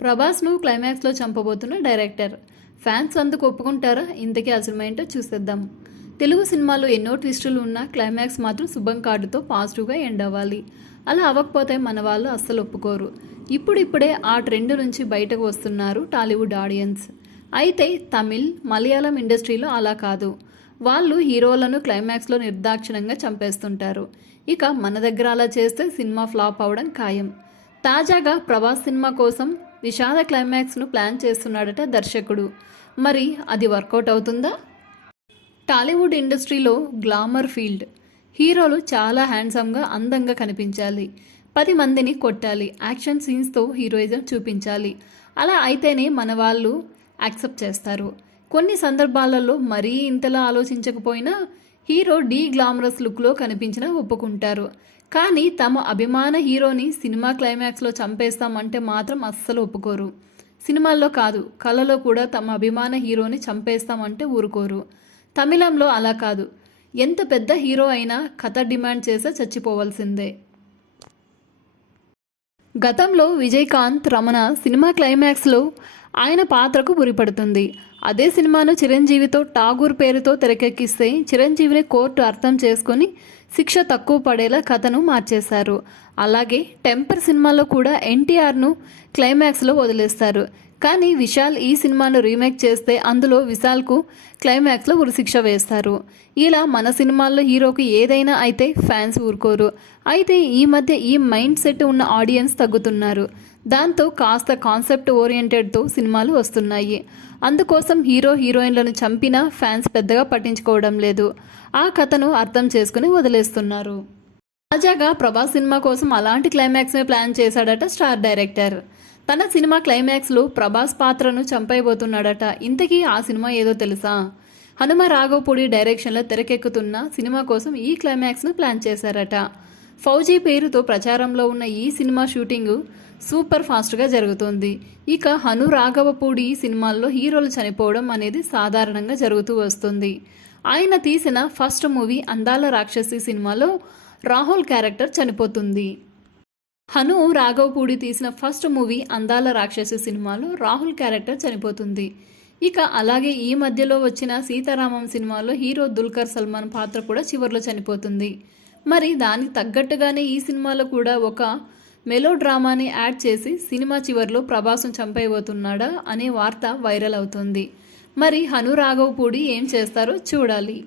ప్రభాస్ను క్లైమాక్స్లో చంపబోతున్న director fans అందుకు ఒప్పుకుంటారా? ఇంతకీ ఆ సినిమా ఏంటో చూసేద్దాం. తెలుగు సినిమాలో ఎన్నో ట్విస్టులు ఉన్న క్లైమాక్స్ మాత్రం శుభం కార్డుతో పాజిటివ్గా ఎండ్ అవ్వాలి. అలా అవ్వకపోతే మన వాళ్ళు అస్సలు ఒప్పుకోరు. ఇప్పుడిప్పుడే ఆ ట్రెండ్ నుంచి బయటకు వస్తున్నారు టాలీవుడ్ ఆడియన్స్ అయితే తమిళ్ మలయాళం ఇండస్ట్రీలో అలా కాదు. వాళ్ళు హీరోలను క్లైమాక్స్లో నిర్దాక్షిణంగా చంపేస్తుంటారు. ఇక మన దగ్గర అలా చేస్తే సినిమా ఫ్లాప్ అవడం ఖాయం. తాజాగా ప్రభాస్ సినిమా కోసం విషాద క్లైమాక్స్ను ప్లాన్ చేస్తున్నాడట దర్శకుడు. మరి అది వర్కౌట్ అవుతుందా? టాలీవుడ్ ఇండస్ట్రీలో గ్లామర్ ఫీల్డ్. హీరోలు చాలా హ్యాండ్సమ్గా అందంగా కనిపించాలి. పది మందిని కొట్టాలి. యాక్షన్ సీన్స్తో హీరోయిజం చూపించాలి. అలా అయితేనే మన వాళ్ళు యాక్సెప్ట్ చేస్తారు. కొన్ని సందర్భాలలో మరీ ఇంతలా ఆలోచించకపోయినా హీరో డీ గ్లామరస్ లుక్లో కనిపించినా ఒప్పుకుంటారు. కానీ తమ అభిమాన హీరోని సినిమా క్లైమాక్స్లో చంపేస్తామంటే మాత్రం అస్సలు ఒప్పుకోరు. సినిమాల్లో కాదు కళలో కూడా తమ అభిమాన హీరోని చంపేస్తామంటే ఊరుకోరు. తమిళంలో అలా కాదు. ఎంత పెద్ద హీరో అయినా కథ డిమాండ్ చేస్తే చచ్చిపోవాల్సిందే. గతంలో విజయకాంత్ రమణ సినిమా క్లైమాక్స్లో ఆయన పాత్రకు ఉరిపడుతుంది అదే సినిమాను చిరంజీవితో ఠాగూర్ పేరుతో తెరకెక్కిస్తే చిరంజీవిని కోర్టు అర్థం చేసుకొని శిక్ష తక్కువ పడేలా కథను మార్చేశారు. అలాగే టెంపర్ సినిమాలో కూడా ఎన్టీఆర్ను క్లైమాక్స్లో వదిలేస్తారు. కానీ విశాల్ ఈ సినిమాను రీమేక్ చేస్తే అందులో విశాల్కు క్లైమాక్స్లో ఉరిశిక్ష వేస్తారు. ఇలా మన సినిమాల్లో హీరోకి ఏదైనా అయితే ఫ్యాన్స్ ఊరుకోరు. అయితే ఈ మధ్య ఈ మైండ్ సెట్ ఉన్న ఆడియన్స్ తగ్గుతున్నారు. దాంతో కాస్త కాన్సెప్ట్ ఓరియంటెడ్తో సినిమాలు వస్తున్నాయి. అందుకోసం హీరో హీరోయిన్లను చంపినా ఫ్యాన్స్ పెద్దగా పట్టించుకోవడం లేదు. ఆ కథను అర్థం చేసుకుని వదిలేస్తున్నారు. తాజాగా ప్రభాస్ సినిమా కోసం అలాంటి క్లైమాక్స్ని ప్లాన్ చేశాడట స్టార్ డైరెక్టర్. తన సినిమా క్లైమాక్స్లో ప్రభాస్ పాత్రను చంపైపోతున్నాడట ఇంతకీ ఆ సినిమా ఏదో తెలుసా? హనుమ రాఘవపూడి డైరెక్షన్లో తెరకెక్కుతున్న సినిమా కోసం ఈ క్లైమాక్స్ను ప్లాన్ చేశారట. ఫౌజీ పేరుతో ప్రచారంలో ఉన్న ఈ సినిమా షూటింగ్ సూపర్ ఫాస్ట్గా జరుగుతోంది. ఇక హను రాఘవపూడి సినిమాల్లో హీరోలు చనిపోవడం అనేది సాధారణంగా జరుగుతూ వస్తుంది. ఆయన తీసిన ఫస్ట్ మూవీ అందాల రాక్షసి సినిమాలో రాహుల్ క్యారెక్టర్ చనిపోతుంది. హను రాఘవపూడి తీసిన ఫస్ట్ మూవీ అందాల రాక్షసి సినిమాలో రాహుల్ క్యారెక్టర్ చనిపోతుంది. ఇక అలాగే ఈ మధ్యలో వచ్చిన సీతారామం సినిమాలో హీరో దుల్కర్ సల్మాన్ పాత్ర కూడా చివరిలో చనిపోతుంది. మరి దానికి తగ్గట్టుగానే ఈ సినిమాలో కూడా ఒక మెలో డ్రామాని యాడ్ చేసి సినిమా చివరిలో ప్రభాసం చంపైపోతున్నాడా అనే వార్త వైరల్ అవుతుంది. మరి హను రాఘవపూడి ఏం చేస్తారో చూడాలి.